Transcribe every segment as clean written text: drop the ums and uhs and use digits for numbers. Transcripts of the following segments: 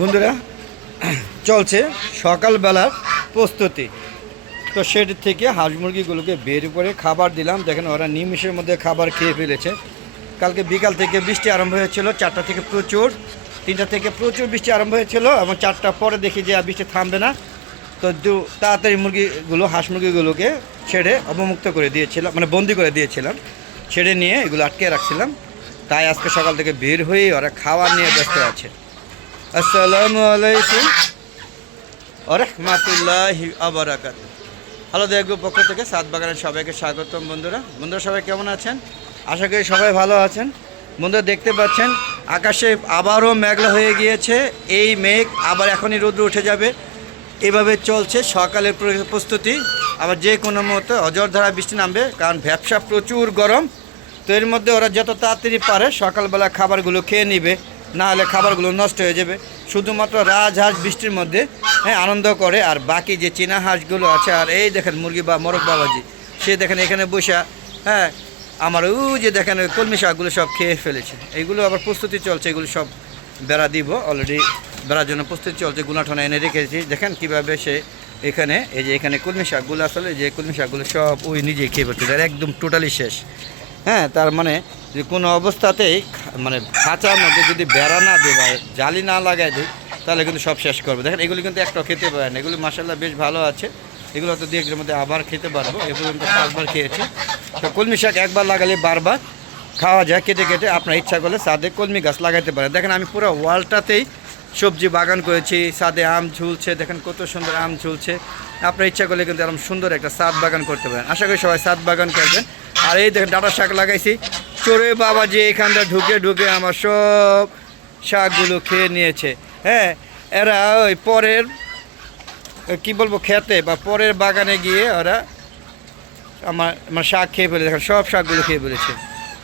বন্ধুরা, চলছে সকালবেলার প্রস্তুতি। তো সেটি থেকে হাঁস মুরগিগুলোকে বের করে খাবার দিলাম। দেখেন ওরা নিমিষের মধ্যে খাবার খেয়ে ফেলেছে। কালকে বিকাল থেকে বৃষ্টি আরম্ভ হয়েছিল, 4টা থেকে প্রচুর, 3টা থেকে প্রচুর বৃষ্টি আরম্ভ হয়েছিল এবং 4টার পরে দেখি যে আর বৃষ্টি থামবে না। তো তাড়াতাড়ি মুরগিগুলো, হাঁস মুরগিগুলোকে ছেড়ে অবমুক্ত করে দিয়েছিলাম, মানে বন্দি করে দিয়েছিলাম। ছেড়ে নিয়ে এগুলো আটকে রাখছিলাম। তাই আজকে সকাল থেকে বের হয়ে ওরা খাওয়ার নিয়ে ব্যস্ত আছে। আসসালামু আলাইকুম ওয়া রাহমাতুল্লাহি ওয়া বারাকাতুহু। হ্যালো দেখব পক্ষ থেকে সাত বাগানের সবাইকে স্বাগতম। বন্ধুরা সবাই কেমন আছেন? আশা করি সবাই ভালো আছেন। বন্ধুরা, দেখতে পাচ্ছেন আকাশে আবারও মেঘলা হয়ে গিয়েছে। এই মেঘ আবার এখনই রোদ্র উঠে যাবে। এভাবে চলছে সকালের প্রস্তুতি। আবার যে কোনো মুহূর্তে অঝড়ধারা বৃষ্টি নামবে, কারণ ভ্যাপসা প্রচুর গরম। তো এর মধ্যে ওরা যত তাড়াতাড়ি পারে সকালবেলা খাবারগুলো খেয়ে নিবে, না হলে খাবারগুলো নষ্ট হয়ে যাবে। শুধুমাত্র রাজহাঁস বৃষ্টির মধ্যে আনন্দ করে, আর বাকি যে চীনা হাঁসগুলো আছে, আর এই দেখেন মুরগি বা মোরগ বাবাজি, সে দেখেন এখানে বসা, আমার যে দেখেন কলমি শাকগুলো সব খেয়ে ফেলেছে। এইগুলো আবার প্রস্তুতি চলছে, এগুলো সব বেড়া দিব। অলরেডি বেড়ার জন্য প্রস্তুতি চলছে, গুনাঠোনা এনে রেখেছি। দেখেন কীভাবে সে এখানে, এই যে এখানে কলমি শাকগুলো, আসলে যে কলমি শাকগুলো সব ওই নিজেই খেয়ে ফেলছে, একদম টোটালি শেষ। তার মানে যে কোনো অবস্থাতেই মানে খাঁচার মধ্যে যদি বেড়া না দেয় বা জালি না লাগাই দিই, তাহলে কিন্তু সব শেষ করবে। দেখেন এগুলি কিন্তু একটাও খেতে পারে না। এগুলি মাসাল্লাহ বেশ ভালো আছে। এগুলো তো দিয়ে একটার মধ্যে আবার খেতে পারবো। এ পর্যন্ত 5বার খেয়েছি। তো কলমি শাক একবার লাগালে বারবার খাওয়া যায়। কেটে কেটে আপনার ইচ্ছা করলে ছাদে কলমি গাছ লাগাইতে পারেন। দেখেন আমি পুরো ওয়ালটাতেই সবজি বাগান করেছি। ছাদে আম ঝুলছে, দেখেন কত সুন্দর আম ঝুলছে। আপনার ইচ্ছা করলে কিন্তু এরকম সুন্দর একটা ছাদ বাগান করতে পারেন। আশা করি সবাই ছাদ বাগান করবেন। আর এই দেখেন ডাঁটা শাক লাগাইছি। চোরে বাবা যে এখানটা ঢুকে ঢুকে আমার সব শাকগুলো খেয়ে নিয়েছে। এরা ওই পরের কি বলবো খেতে বা পরের বাগানে গিয়ে ওরা আমার শাক খেয়ে ফেলে, দেখেন সব শাকগুলো খেয়ে ফেলেছে।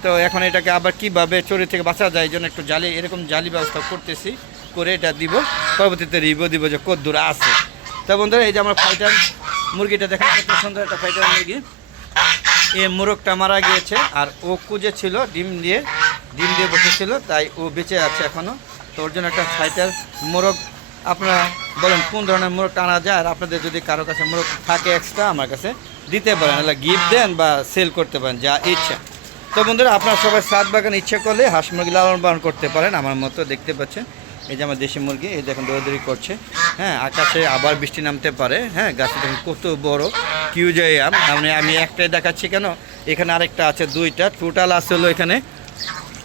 তো এখন এটাকে আবার কীভাবে চোরে থেকে বাঁচা যায়, এই জন্য একটু জালি, এরকম জালি ব্যবস্থা করতেছি, করে এটা দিব। পরবর্তীতে রিভিউ দিব যে কত দূর আছে। তা বন্ধুরা, এই যে আমার ফাইটার মুরগিটা দেখেন কত সুন্দর একটা ফাইটার মুরগি। এ মোরগটা মারা গিয়েছে, আর ও কুজে ছিল, ডিম দিয়ে বসেছিল, তাই ও বেঁচে আছে এখনও। তো ওর জন্য একটা ফাইটার মোরগ, আপনারা বলেন কোন ধরনের মোরগ টানা যায়, আর আপনাদের যদি কারো কাছে মোরগ থাকে এক্সট্রা আমার কাছে দিতে পারেন, তাহলে গিফট দেন বা সেল করতে পারেন, যা ইচ্ছা। তো বন্ধুরা, আপনারা সবাই ছাদ বাগান ইচ্ছা করলে হাঁস মুরগি লালন পালন করতে পারেন আমার মতো। দেখতে পাচ্ছেন এই যে আমার দেশি মুরগি, এই দেখেন দৌড়াদৌড়ি করছে। আকাশে আবার বৃষ্টি নামতে পারে। গাছে দেখেন কত বড় কিউজাই আম। আমি একটাই দেখাচ্ছি কেন, এখানে আরেকটা আছে, 2টা টোটাল আছে হলো এখানে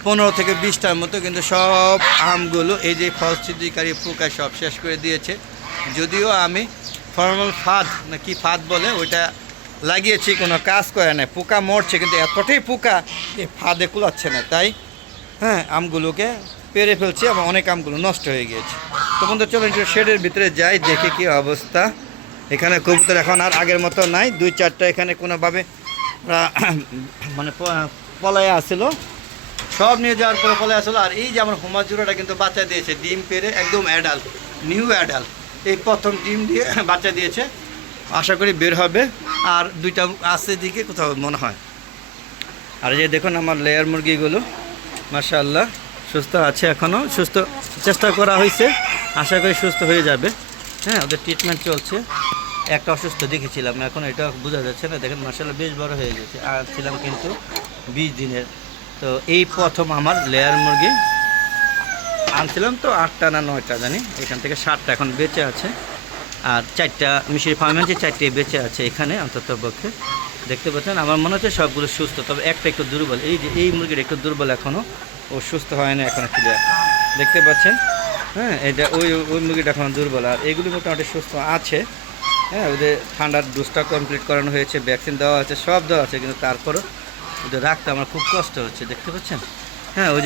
15 থেকে 20টার মতো। কিন্তু সব আমগুলো এই যে ফল ছিদ্রকারী পোকা সব শেষ করে দিয়েছে। যদিও আমি ফর্মাল ফাঁদ না কি ফাঁদ বলে ওইটা লাগিয়েছি, কোনো কাজ করে না, পোকা মরছে, কিন্তু এতটাই পোকা এই ফাঁদে কুলাচ্ছে না। তাই আমগুলোকে পেরে ফেলছে এবং অনেক আমগুলো নষ্ট হয়ে গিয়েছে। তো বন্ধু চলুন একটু শেডের ভিতরে যাই, দেখে কি অবস্থা। এখানে কবুতর এখন আর আগের মতো নাই। 2-4টা এখানে কোনোভাবে মানে পলায় আসছিলো, সব নিয়ে যাওয়ার পরে পলায় আসলো। আর এই যে আমার হোমাজুরাটা কিন্তু বাচ্চা দিয়েছে, ডিম পেরে একদম অ্যাডাল্ট, নিউ অ্যাডাল্ট, এই প্রথম ডিম দিয়ে বাচ্চা দিয়েছে। আশা করি বের হবে, আর 2টা আছে দিকে কোথাও মনে হয়। আর এই যে দেখুন আমার লেয়ার মুরগিগুলো মাশাআল্লাহ সুস্থ আছে, এখনও সুস্থ চেষ্টা করা হয়েছে, আশা করি সুস্থ হয়ে যাবে। ওদের ট্রিটমেন্ট চলছে। একটা অসুস্থ দেখেছিলাম, এখন এটা বোঝা যাচ্ছে না। দেখেন মাশাআল্লাহ বেশ বড় হয়ে গেছে, আর ছিলাম কিন্তু 20 দিনের। তো এই প্রথম আমার লেয়ার মুরগি আনছিলাম, তো 8টা না 9টা জানি, এখান থেকে 7টা এখন বেঁচে আছে। আর 4টা মিশরি ফার্মে আছে, 4টি বেঁচে আছে এখানে অন্তত পক্ষে। দেখতে পাচ্ছেন আমার মনে হচ্ছে সবগুলো সুস্থ, তবে একটা একটু দুর্বল। এই যে এই মুরগিটা একটু দুর্বল এখনও, ও সুস্থ হয় না এখনও ক্লিয়ার, দেখতে পাচ্ছেন। এটা ওই মুরগিটা এখনও দুর্বল, আর এইগুলি মোটামুটি সুস্থ আছে। ওদের ঠান্ডার ডোজটা কমপ্লিট করানো হয়েছে, ভ্যাকসিন দেওয়া আছে, সব দেওয়া আছে, কিন্তু তারপরও ওদের রাখতে আমার খুব কষ্ট হচ্ছে, দেখতে পাচ্ছেন। ওই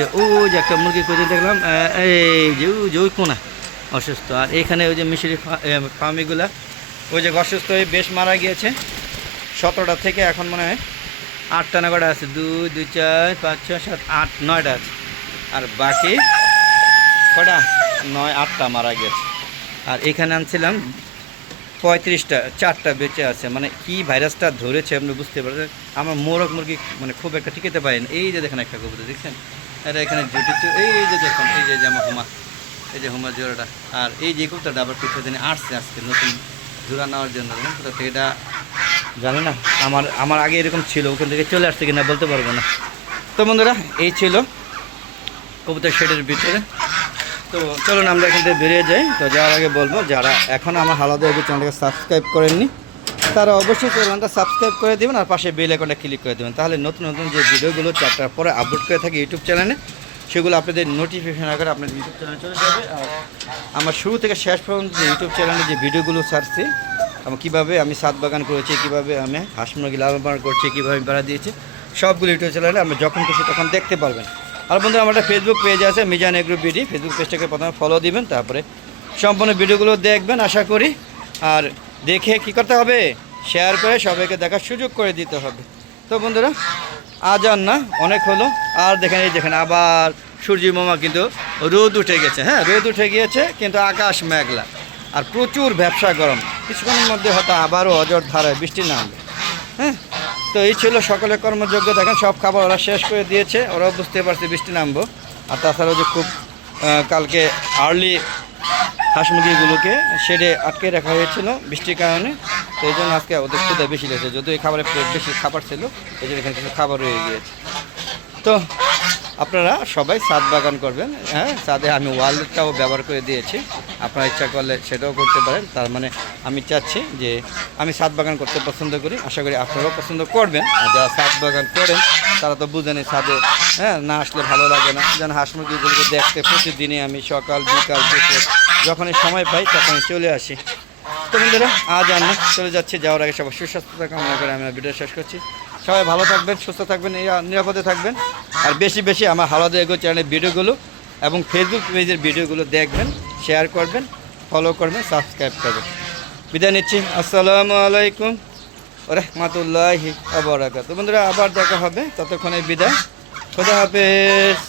যে একটা মুরগি করে দেখলাম, এই যে ওই কোনা অসুস্থ। আর এখানে ওই যে মিশরি ফার্মিগুলা ওই যে অসুস্থ হয়ে বেশ মারা গিয়েছে। 17টা থেকে এখন মনে হয় 8টা না কটা আছে, 2, 2, 4, 5, 6, 7, 8, 9টা আছে। আর বাকি কটা 9, 8টা মারা গেছে। আর এখানে আনছিলাম 35টা, 4টা বেঁচে আছে। মানে কি ভাইরাসটা ধরেছে আপনি বুঝতে পারছেন। আমার মোরগ মুরগি মানে খুব একটা টিকেতে পারেন। এই যে দেখেন একটা কবুতর দেখছেন, এটা এখানে জুটিতে, এই যে দেখুন, এই যে আমার হুমা, এই যে হোমা জোড়াটা। আর এই যে কুর্তাটা আবার কিছুদিন আসছে আজকে নতুন জোড়া নেওয়ার জন্য, দেখুন কোথা থেকে এটা জানি না, আমার আগে এরকম ছিল, ওখান থেকে চলে আসছে কিনা বলতে পারবো না। তো বন্ধুরা এই ছিল কবুতর শেডের ভিতরে। তো চলুন আমরা এখান থেকে বেরিয়ে যাই। তো যাওয়ার আগে বলবো, যারা এখন আমার হালাদা এগো চ্যানেলটাকে সাবস্ক্রাইব করেননি তারা অবশ্যই চ্যানেলটা সাবস্ক্রাইব করে দেবেন আর পাশে বেল আইকনটা ক্লিক করে দেবেন, তাহলে নতুন নতুন যে ভিডিওগুলো 4টার পরে আপলোড করে থাকি ইউটিউব চ্যানেলে, সেগুলো আপনাদের নোটিফিকেশন আকারে আপনাদের ইউটিউব চ্যানেলে চলে যাবে। আর আমার শুরু থেকে শেষ পর্যন্ত যে ইউটিউব চ্যানেলে যে ভিডিওগুলো ছাড়ছি, কীভাবে আমি ছাদ বাগান করেছি, কীভাবে আমি হাঁস মুরগি লালন পালন করছি, কীভাবে বেড়া দিয়েছি, সবগুলো ইউটিউব চ্যানেলে আপনি যখন খুশি তখন দেখতে পারবেন। আর বন্ধুরা আমার একটা ফেসবুক পেজ আছে মিজান এগ্রো বিডি, ফেসবুক পেজটাকে প্রথমে ফলো দিবেন, তারপরে সম্পূর্ণ ভিডিওগুলো দেখবেন আশা করি। আর দেখে কি করতে হবে, শেয়ার করে সবাইকে দেখার সুযোগ করে দিতে হবে। তো বন্ধুরা আজ আর না, অনেক হলো। আর দেখেন এই দেখেন আবার সূর্য মামা কিন্তু রোদ উঠে গেছে, হ্যাঁ রোদ উঠে গিয়েছে, কিন্তু আকাশ মেঘলা আর প্রচুর ব্যবসা গরম। কিছুক্ষণের মধ্যে হয়তো আবারও অজর ধারায় বৃষ্টি নামবে। হ্যাঁ, তো এই ছিল সকলের কর্মযোগ্য। দেখেন সব খাবার ওরা শেষ করে দিয়েছে, ওরাও বুঝতে পারছে বৃষ্টি নামবো। আর তাছাড়াও যে খুব কালকে আর্লি হাঁস মুরগিগুলোকে শেডে আটকে রাখা হয়েছিল বৃষ্টির কারণে, তো এই জন্য আজকে ওদের ক্ষুদা বেশি লেগেছে, যদিও এই খাবারে বেশি খাবার ছিল, এই জন্য এখানে কিছু খাবার রয়ে গিয়েছে। তো আপনারা সবাই ছাদ বাগান করবেন, হ্যাঁ ছাদে আমি ওয়ালটাও ব্যবহার করে দিয়েছি, আপনারা ইচ্ছা করলে সেটাও করতে পারেন। তার মানে আমি চাচ্ছি যে আমি ছাদ বাগান করতে পছন্দ করি, আশা করি আপনারাও পছন্দ করবেন। আর যারা ছাদ বাগান করেন তারা তো বুঝেনি ছাদে হ্যাঁ না আসলে ভালো লাগে না। যেন হাঁস মুরগিগুলোকে দেখতে প্রতিদিনই আমি সকাল বিকাল দুপুর যখনই সময় পাই তখনই চলে আসি। তো বন্ধুরা আজ আমরা চলে যাচ্ছি, যাওয়ার আগে সবাই সুস্বাস্থ্য কামনা করে আমি ভিডিও শেষ করছি। সবাই ভালো থাকবেন, সুস্থ থাকবেন, নিরাপদে থাকবেন। আর বেশি বেশি আমার হালাদা এগো চ্যানেলের ভিডিওগুলো এবং ফেসবুক পেজের ভিডিওগুলো দেখবেন, শেয়ার করবেন, ফলো করবেন, সাবস্ক্রাইব করবেন। বিদায় নিচ্ছি, আসসালামু আলাইকুম ওয়া রাহমাতুল্লাহি ওয়া বারাকাতুহু। বন্ধুরা আবার দেখা হবে, ততক্ষণে বিদায়, খোদা হাফেজ।